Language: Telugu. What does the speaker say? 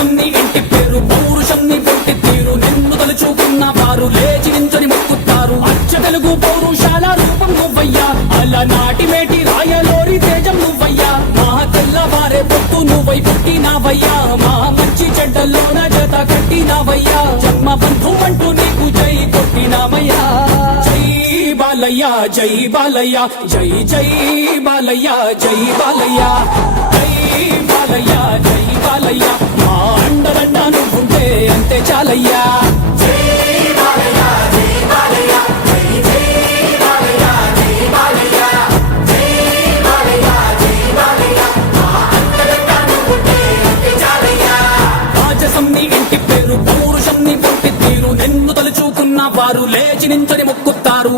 రాజసం నీ ఇంటి పేరు, పౌరుషం నీ పొట్టి తీరు, నిన్ను తలుచుకున్న వారు లేచి నించొని మొక్కుతారు. అచ్చ తెలుగు పౌరుషాల రూపం నువ్వయ్యా, అలనాటి మేటి రాయలోరి తేజం నువ్వయ్యా, మా తెల్లవారే పొత్తు నువ్వై పుట్టినావయ్యా, మా మంచి చెడ్డల్లోన జత కట్టినావయ్యా, జన్మ బంధు అంటూ నీకు జై కొట్టినావయ్యా. జై బాలయ్య జై బాలయ్య, జై జై బాలయ్య జై బాలయ్య, జై బాలయ్య జై బాలయ్య, మా అండదండ నువ్వుంటే అంతే చాలయ్యా. రాజసం నీ ఇంటి పేరు, పౌరుషం నీ పొట్టి తీరు, నిన్ను తలుచుకున్న వారు లేచి నించొని మొక్కుతారు.